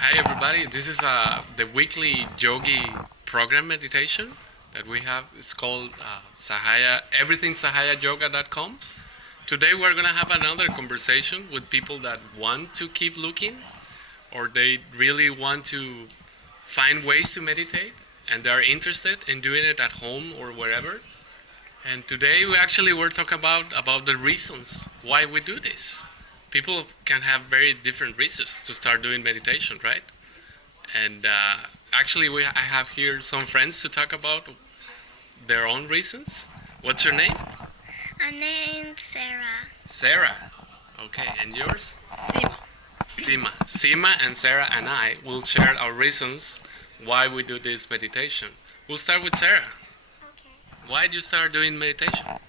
Hi everybody, this is the weekly yogi program meditation that we have. It's called Sahaja, everythingsahajayoga.com. Today we're going to have another conversation with people that want to keep looking or they really want to find ways to meditate and they are interested in doing it at home or wherever. And today we're talking about the reasons why we do this. People can have very different reasons to start doing meditation, right? And I have here some friends to talk about their own reasons. What's your name? I'm named Sarah. Sarah. Okay, and yours? Sima. Sima. Sima and Sarah and I will share our reasons why we do this meditation. We'll start with Sarah. Okay. Why did you start doing meditation?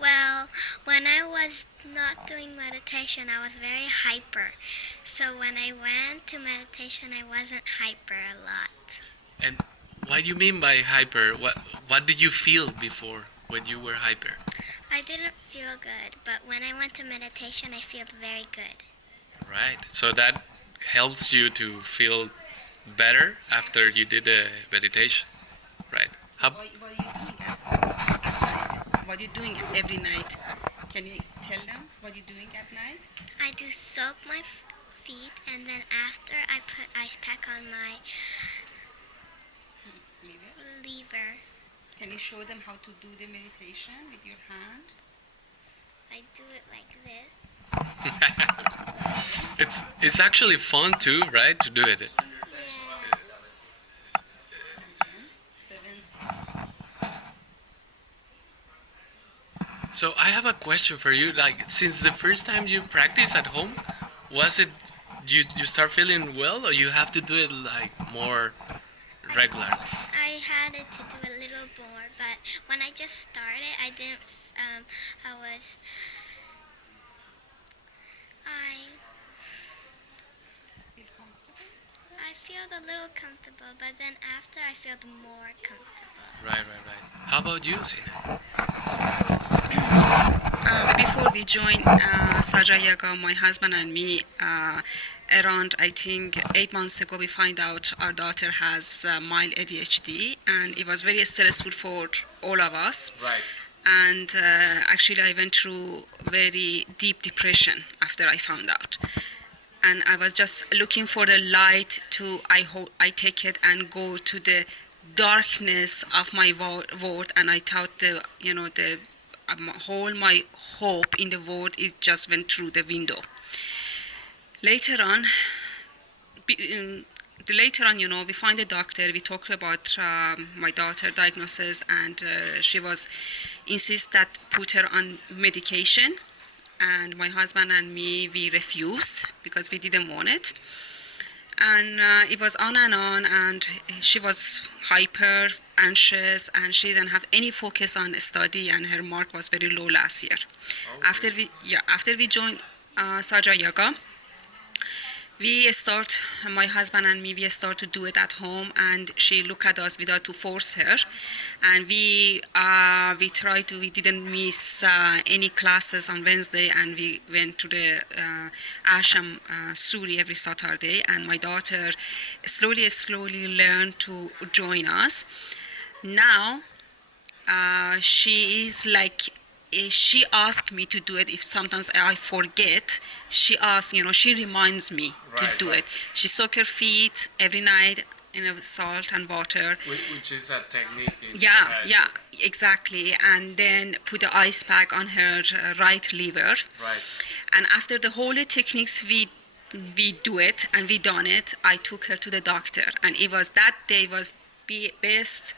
Well, when I was not doing meditation, I was very hyper. So when I went to meditation, I wasn't hyper a lot. And what do you mean by hyper? What did you feel before when you were hyper? I didn't feel good, but when I went to meditation, I felt very good. Right. So that helps you to feel better after you did the meditation. Right. How, What are you doing every night? Can you tell them what you're doing at night? I do soak my feet, and then after I put ice pack on my lever. Can you show them how to do the meditation with your hand? I do it like this. it's actually fun too, right? To do it. Yeah. Seven. So I have a question for you. Like, since the first time you practice at home, was it you start feeling well, or you have to do it like more regularly? I had it to do a little more, but when I just started, I didn't. I was. Feel comfortable? I felt a little comfortable, but then after I felt more comfortable. Right. How about you, Sina? Before we joined Sahaja Yoga, my husband and me, around I think 8 months ago, we find out our daughter has mild ADHD, and it was very stressful for all of us. Right. And actually, I went through very deep depression after I found out. And I was just looking for the light to I take it and go to the darkness of my world, and I thought the whole my hope in the world it just went through the window. Later on, we find a doctor. We talked about my daughter diagnosis, and she was insist that put her on medication. And my husband and me, we refused because we didn't want it. And it was on, and she was hyper anxious, and she didn't have any focus on study, and her mark was very low last year. Okay. After we joined Sahaja Yoga, my husband and me, we start to do it at home, and she look at us without to force her, and we didn't miss any classes on Wednesday, and we went to the ashram Suri every Saturday, and my daughter slowly learned to join us. Now she is like she asked me to do it. If sometimes I forget, she asks, she reminds me to Right, do right. it. She soak her feet every night in salt and water. Which is a technique. Yeah, exactly. And then put the ice pack on her right liver. Right. And after the whole techniques we do it and we done it, I took her to the doctor, and it was that day was best,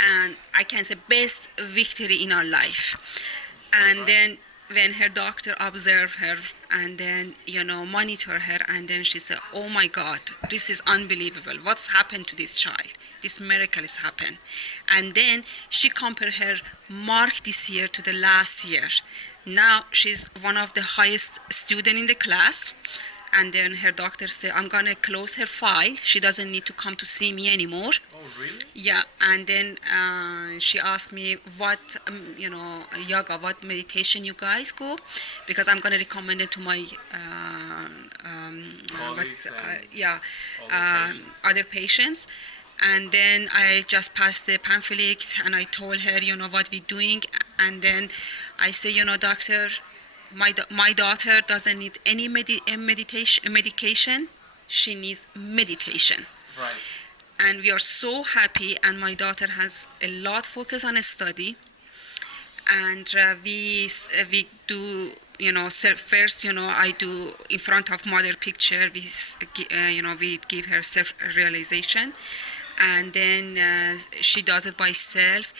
and I can say best victory in our life. And then when her doctor observed her and then monitor her, and then she said, oh my god, this is unbelievable, what's happened to this child, this miracle has happened. And then she compared her mark this year to the last year. Now she's one of the highest student in the class, And then her doctor said, I'm going to close her file. She doesn't need to come to see me anymore. Oh, really? Yeah, and then she asked me what, yoga, what meditation you guys go, because I'm going to recommend it to my, Colleagues and yeah, other patients. other patients. And then I just passed the pamphlet and I told her, what we're doing. And then I say, doctor, my daughter doesn't need any medication. She needs meditation. Right. And we are so happy. And my daughter has a lot focus on study. And we do, first, I do in front of mother picture. We give her self-realization. And then she does it by herself.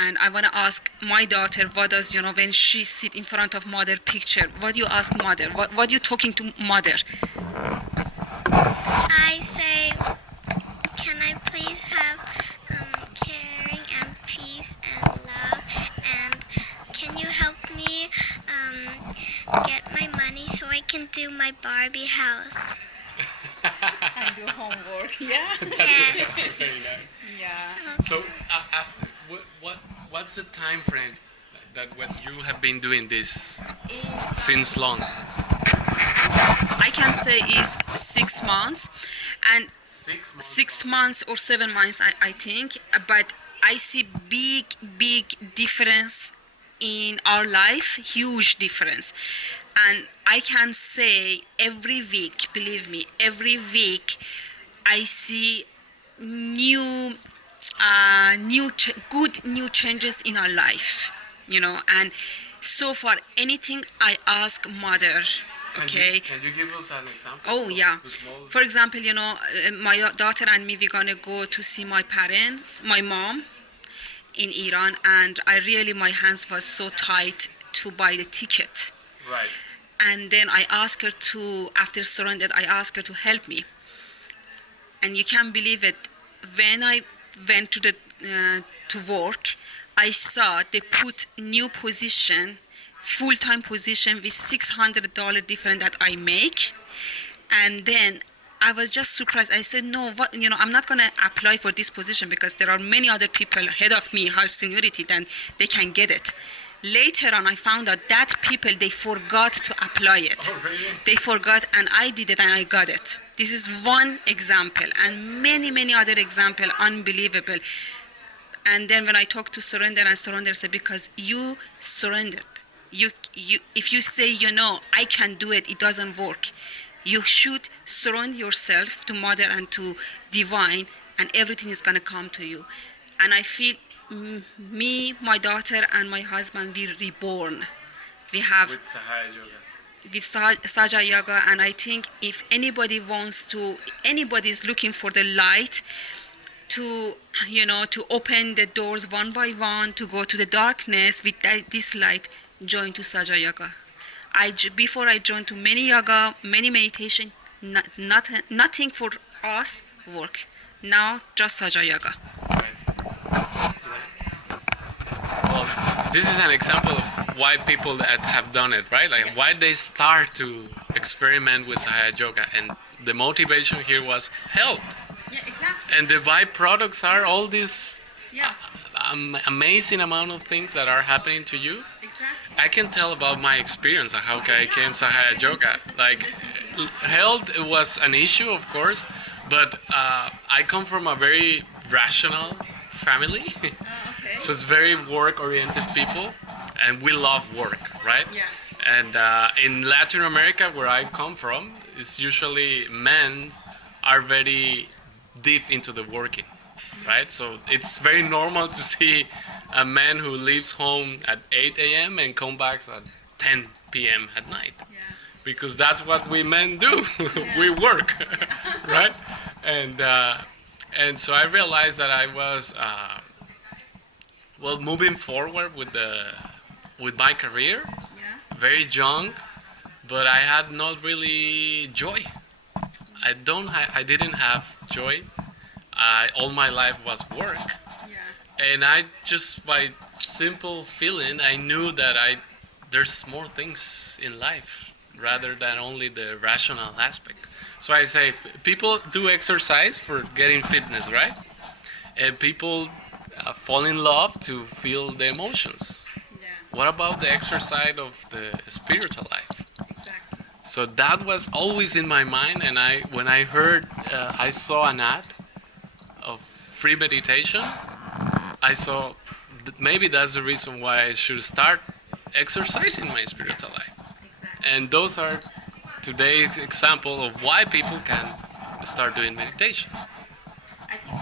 And I want to ask my daughter, what does, when she sit in front of mother picture, what do you ask mother? What you talking to mother? I say, can I please have caring and peace and love? And can you help me get my money so I can do my Barbie house? And do homework, yeah? Yes. Very nice. Yeah. So after what's the time frame that what you have been doing this since long? I can say is 6 months. And 6 months. 6 months or 7 months, I think. But I see big difference in our life, huge difference. And I can say every week, believe me, every week I see new, good new changes in our life, And so far, anything I ask mother, okay. Can you give us an example? Oh, of yeah. the small- For example, my daughter and me, we're gonna go to see my parents, my mom, in Iran, and my hands was so tight to buy the ticket. Right. And then I asked her after surrendered, I asked her to help me. And you can't believe it, when I went to work, I saw they put new position, full-time position with $600 different that I make. And then I was just surprised. I said, no, I'm not going to apply for this position because there are many other people ahead of me, higher seniority, than they can get it. Later on, I found out that people, they forgot to apply it. Oh, really? They forgot, and I did it, and I got it. This is one example, and many other examples, unbelievable. And then when I talked to Surrender, and Surrender said, because you surrendered. If you say, I can do it, it doesn't work. You should surrender yourself to Mother and to Divine, and everything is going to come to you. And I feel me, my daughter, and my husband, we're reborn. We have With Sahaja Yoga. with Sahaja Yoga, and I think if anybody's looking for the light, to open the doors one by one, to go to the darkness with this light, join to Sahaja Yoga. Before I joined to many yoga, many meditation, nothing for us work. Now just Sahaja Yoga. Well, this is an example of why people that have done it, right? Like why they start to experiment with Sahaja Yoga, and the motivation here was health. Yeah, exactly. And the byproducts are all these Yeah, amazing amount of things that are happening to you. exactly. I can tell about my experience of how I came to Sahaja Yoga. Like health was an issue, of course, but I come from a very rational family. Okay. So it's very work-oriented people, and we love work, right? Yeah. And in Latin America, where I come from, it's usually men are very deep into the working, right? So it's very normal to see a man who leaves home at 8 a.m. and comes back at 10 p.m. at night, Yeah. because that's what we men do. We work, right? And so I realized that I was moving forward with my career, Yeah. very young, but I had not really joy. I didn't have joy. All my life was work, Yeah. and I just by simple feeling I knew that there's more things in life rather than only the rational aspect. So I say people do exercise for getting fitness, right? And people fall in love to feel the emotions. Yeah, What about the exercise of the spiritual life? exactly. So that was always in my mind, and when I heard, I saw an ad of free meditation. I saw maybe that's the reason why I should start exercising my spiritual life. Exactly. And those are today's example of why people can start doing meditation. I think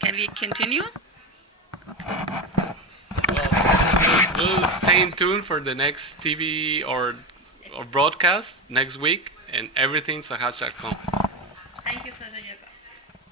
can we continue? Well, we'll stay in tune for the next TV or broadcast next week and everything Sahaja.com. Thank you, Sahaja.